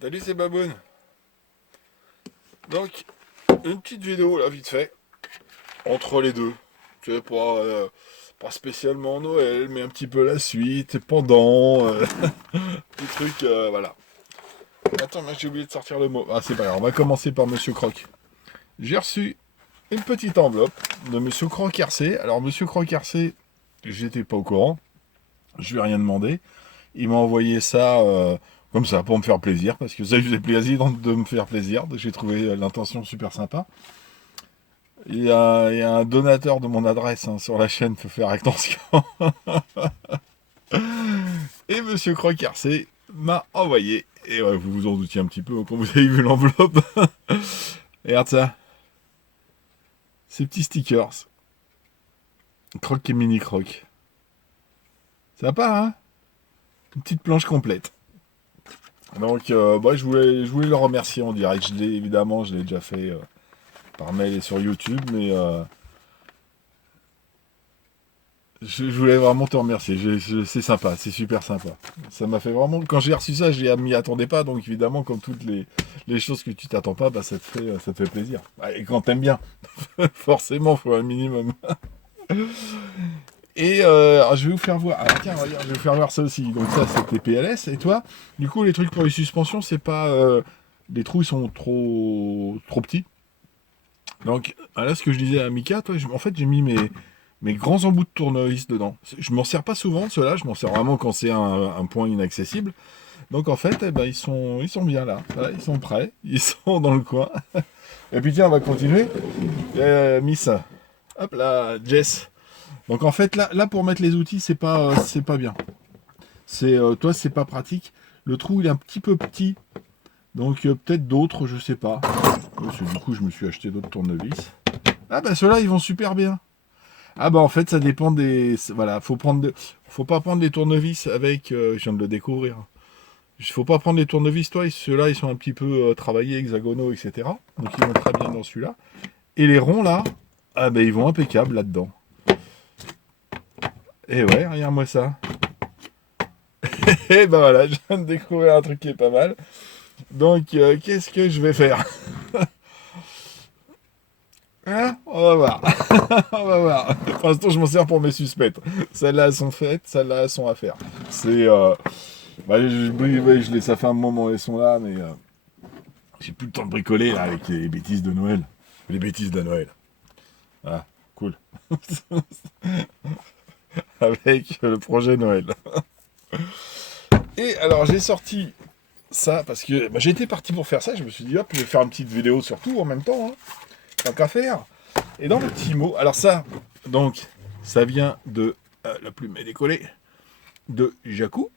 Salut, c'est Baboun. Donc, une petite vidéo là, vite fait, entre les deux. Tu sais, pas spécialement Noël, mais un petit peu la suite, pendant, des trucs, voilà. Attends, mais j'ai oublié de sortir le mot. Ah, c'est pas grave, on va commencer par Monsieur Croc. J'ai reçu une petite enveloppe de Monsieur Croc RC. Alors, Monsieur Croc RC, j'étais pas au courant, je lui ai rien demandé. Il m'a envoyé ça comme ça pour me faire plaisir, parce que ça lui faisait plaisir de me faire plaisir. J'ai trouvé l'intention super sympa. Il y a un donateur de mon adresse sur la chaîne, faut faire attention. Et Monsieur Croc RC m'a envoyé. Et ouais, vous vous en doutiez un petit peu quand vous avez vu l'enveloppe. Et regarde ça. Ces petits stickers. Croc et mini croc. Sympa, hein? Une petite planche complète. Donc, je voulais le remercier en direct. Évidemment, je l'ai déjà fait par mail et sur YouTube, mais je voulais vraiment te remercier. C'est sympa, c'est super sympa. Ça m'a fait vraiment. Quand j'ai reçu ça, je m'y attendais pas, donc évidemment, comme toutes les choses que tu t'attends pas, bah, ça te fait plaisir. Et quand t'aimes bien, forcément, faut un minimum. Et alors, je vais vous faire voir. Alors tiens, regarde, je vais vous faire voir ça aussi. Donc ça, c'était PLS. Et toi, du coup, les trucs pour les suspensions, c'est pas les trous, ils sont trop petits. Donc là, ce que je disais à Mika, toi, en fait, j'ai mis mes grands embouts de tournevis dedans. Je m'en sers pas souvent de ceux-là. Je m'en sers vraiment quand c'est un point inaccessible. Donc en fait, eh ben, ils sont bien là. Voilà, ils sont prêts. Ils sont dans le coin. Et puis tiens, on va continuer. Miss, hop là, Jess. Donc en fait là pour mettre les outils c'est pas bien. Toi c'est pas pratique. Le trou il est un petit peu petit. Donc peut-être d'autres, je sais pas. Parce que du coup je me suis acheté d'autres tournevis. Ah bah ceux-là ils vont super bien. Ah bah en fait ça dépend des. Voilà, faut pas prendre les tournevis avec. Je viens de le découvrir. Faut pas prendre les tournevis, toi, ceux-là ils sont un petit peu travaillés, hexagonaux, etc. Donc ils vont très bien dans celui-là. Et les ronds là, ah bah ils vont impeccables là-dedans. Et ouais, regarde-moi ça. Et ben voilà, je viens de découvrir un truc qui est pas mal. Donc, qu'est-ce que je vais faire? Hein? On va voir. On va voir. Pour l'instant, je m'en sers pour mes suspects. Celles-là, elles sont faites, celles-là, elles sont à faire. C'est. Ouais, ça fait un moment, elles sont là, mais j'ai plus le temps de bricoler là, avec les bêtises de Noël. Les bêtises de Noël. Ah, cool. Avec le projet Noël. Et alors, j'ai sorti ça parce que j'étais parti pour faire ça. Je me suis dit, hop, je vais faire une petite vidéo sur tout en même temps. Hein, tant qu'à faire. Et dans le petit mot, alors ça, donc, ça vient de la plume est décollée, de Jacou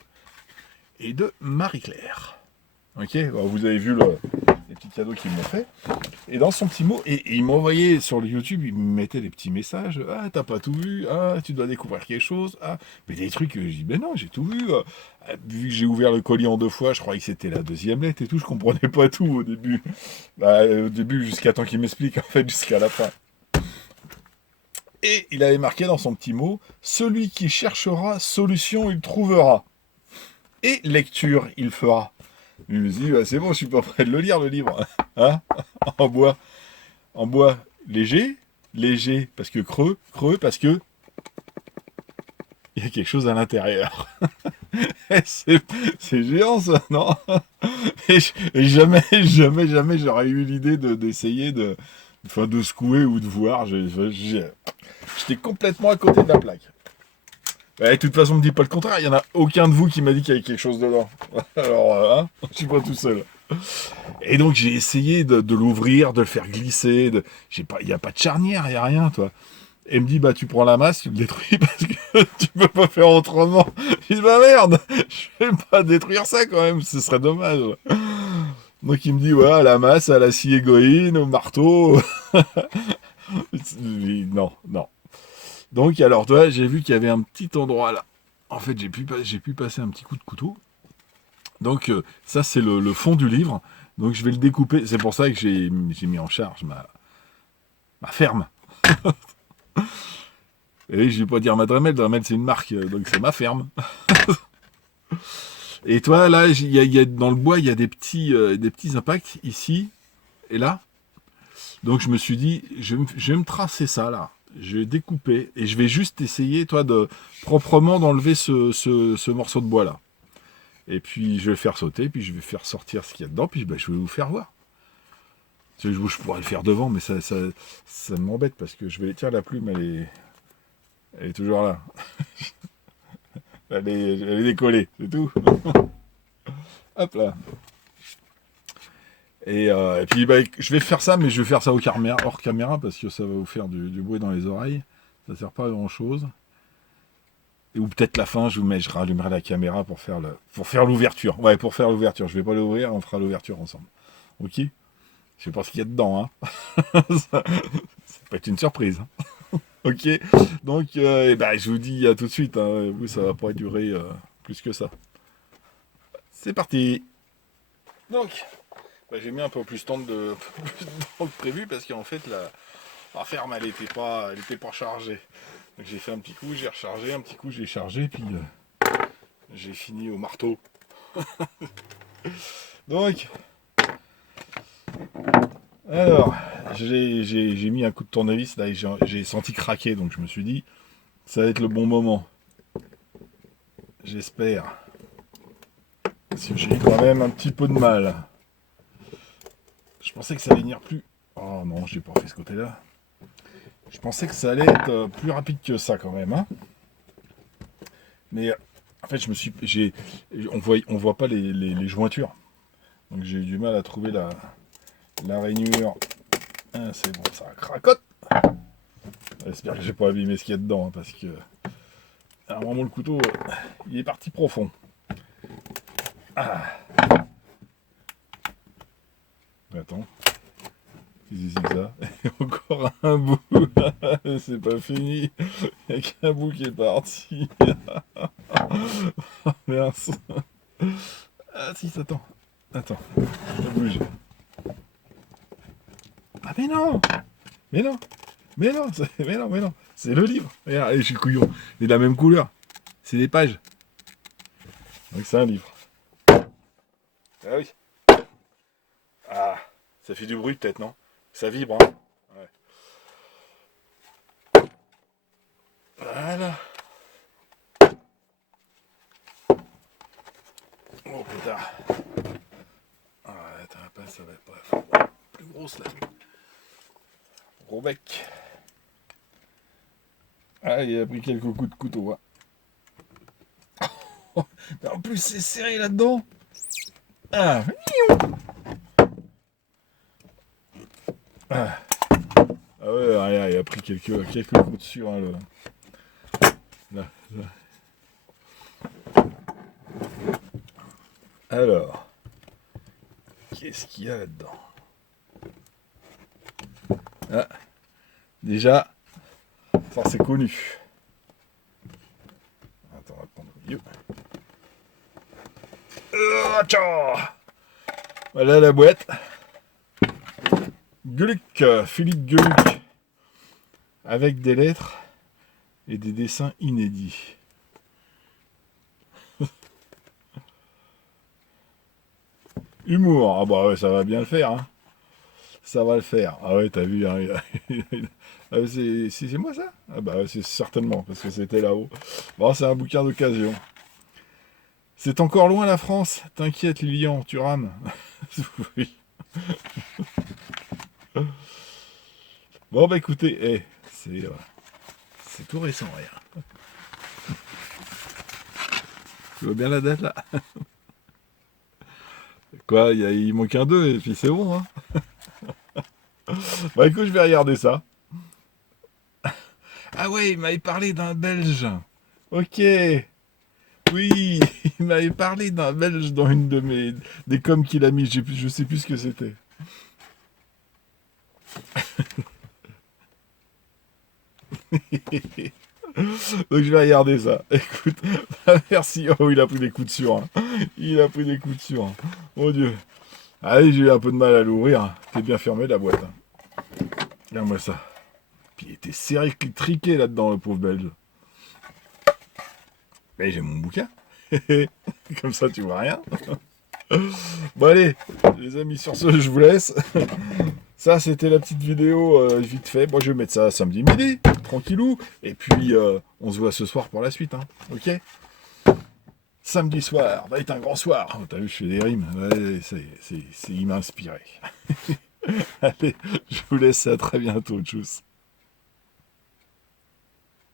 et de Marie-Claire. Ok, alors vous avez vu les petits cadeaux qu'ils m'ont fait. Et dans son petit mot, et il m'envoyait sur le YouTube, il me mettait des petits messages. Ah, t'as pas tout vu. Ah, tu dois découvrir quelque chose. Ah, mais des trucs, je dis, ben non, j'ai tout vu. Vu que j'ai ouvert le colis en 2 fois, je croyais que c'était la deuxième lettre et tout. Je comprenais pas tout au début. Au début, jusqu'à temps qu'il m'explique, en fait, jusqu'à la fin. Et il avait marqué dans son petit mot, celui qui cherchera solution, il trouvera. Et lecture, il fera. Je me suis dit, bah, c'est bon, je suis pas prêt de le lire, le livre. Hein, en bois. En bois léger, léger parce que creux, creux parce que il y a quelque chose à l'intérieur. C'est géant ça, non? Et jamais j'aurais eu l'idée d'essayer de secouer ou de voir. J'étais complètement à côté de la plaque. De toute façon, me dis pas le contraire. Il y en a aucun de vous qui m'a dit qu'il y avait quelque chose dedans. Alors, hein, je suis pas tout seul. Et donc j'ai essayé de l'ouvrir, de le faire glisser. Il n'y a pas de charnière, il n'y a rien, toi. Et il me dit, bah tu prends la masse, tu le détruis parce que tu peux pas faire autrement. Je dis, bah merde, je vais pas détruire ça quand même, ce serait dommage. Donc il me dit, ouais, à la masse, à la scie égoïne, au marteau. Non, non. Donc alors, toi, j'ai vu qu'il y avait un petit endroit là. En fait, j'ai pu passer un petit coup de couteau. Donc ça, c'est le fond du livre. Donc je vais le découper. C'est pour ça que j'ai mis en charge ma ferme. Et je vais pas dire ma Dremel. Dremel, c'est une marque, donc c'est ma ferme. Et toi, là, dans le bois, il y a des petits impacts ici et là. Donc je me suis dit, je vais me tracer ça là. Je vais découper et je vais juste essayer, toi, de proprement d'enlever ce morceau de bois là. Et puis je vais le faire sauter, puis je vais faire sortir ce qu'il y a dedans, puis bah, je vais vous faire voir. Je pourrais le faire devant, mais ça m'embête parce que je vais tiens la plume, elle est toujours là. Elle est décollée, c'est tout. Hop là. Et puis bah, je vais faire ça, mais je vais faire ça hors caméra parce que ça va vous faire du bruit dans les oreilles. Ça sert pas à grand chose. Ou peut-être la fin, je rallumerai la caméra pour faire l'ouverture. Ouais, pour faire l'ouverture. Je vais pas l'ouvrir, on fera l'ouverture ensemble. Ok? Je sais pas ce qu'il y a dedans, hein. ça peut être une surprise. Hein. Ok? Donc, ben, je vous dis à tout de suite. Hein. Vous, ça va pas durer plus que ça. C'est parti! Donc, bah, j'ai mis un peu plus de temps que prévu parce qu'en fait la ferme elle était pas chargée. Donc j'ai fait un petit coup, j'ai rechargé, un petit coup j'ai chargé, puis j'ai fini au marteau. Donc, alors, j'ai mis un coup de tournevis là et j'ai senti craquer, donc je me suis dit ça va être le bon moment. J'espère. Parce que j'ai eu quand même un petit peu de mal. Je pensais que ça allait venir plus. Oh non, j'ai pas fait ce côté-là. Je pensais que ça allait être plus rapide que ça quand même. Hein. Mais en fait, on voit pas les jointures. Donc j'ai eu du mal à trouver la rainure. Ah, c'est bon, ça cracote. J'espère que j'ai pas abîmé ce qu'il y a dedans. Hein, parce que vraiment le couteau, il est parti profond. Ah. Attends. Qu'est-ce que c'est que ça? Encore un bout. C'est pas fini. Il n'y a qu'un bout qui est parti. Oh, merci. Ah si, attends. Attends. Je bouge. Ah mais non! Mais non! Mais non! Mais non! C'est le livre! Regarde, je suis couillon. Il est de la même couleur. C'est des pages. Donc c'est un livre. Ah oui. Ah, ça fait du bruit peut-être, non? Ça vibre, hein? Ouais. Voilà. Oh putain. Ah, attends, pas, ça va pas. Plus grosse là. Gros bec. Ah, il a pris quelques coups de couteau. Hein. En plus, c'est serré là-dedans. Ah. Ah. Ah ouais, il a pris quelques coups dessus. Hein, là. Alors, qu'est-ce qu'il y a là-dedans? Ah, déjà, ça c'est connu. Attends, on va prendre le vieux. Voilà la boîte. Gueluc, Philippe Gueluc. Avec des lettres et des dessins inédits. Humour, ah bah ouais, ça va bien le faire, hein. Ça va le faire. Ah ouais, t'as vu, hein, ah, c'est moi ça? Ah bah c'est certainement, parce que c'était là-haut. Bon, c'est un bouquin d'occasion. C'est encore loin la France. T'inquiète, Lilian, tu rames. Oui. Bon bah écoutez, c'est tout récent, rien. Tu vois bien la date là? Quoi, il manque un 2 et puis c'est bon, hein. Bah écoute, je vais regarder ça. Ah ouais, il m'avait parlé d'un Belge. Ok. Oui, il m'avait parlé d'un Belge dans une de des coms qu'il a mis. Je sais plus ce que c'était. Donc je vais regarder ça. Écoute, merci. Oh, il a pris des coups de sueur. Hein. Il a pris des coups de sueur. Hein. Oh Dieu. Allez, j'ai eu un peu de mal à l'ouvrir. T'es bien fermé la boîte. Hein. Regarde-moi ça. Puis il était serré, triqué là-dedans, le pauvre Belge. Mais j'ai mon bouquin. Comme ça, tu vois rien. Bon, allez, les amis, sur ce, je vous laisse. Ça, c'était la petite vidéo vite fait. Moi, je vais mettre ça samedi midi, tranquillou. Et puis, on se voit ce soir pour la suite. Hein. Ok? Samedi soir, va être un grand soir. Oh, t'as vu, je fais des rimes. Ouais, il m'a inspiré. Allez, je vous laisse, à très bientôt. Tchuss.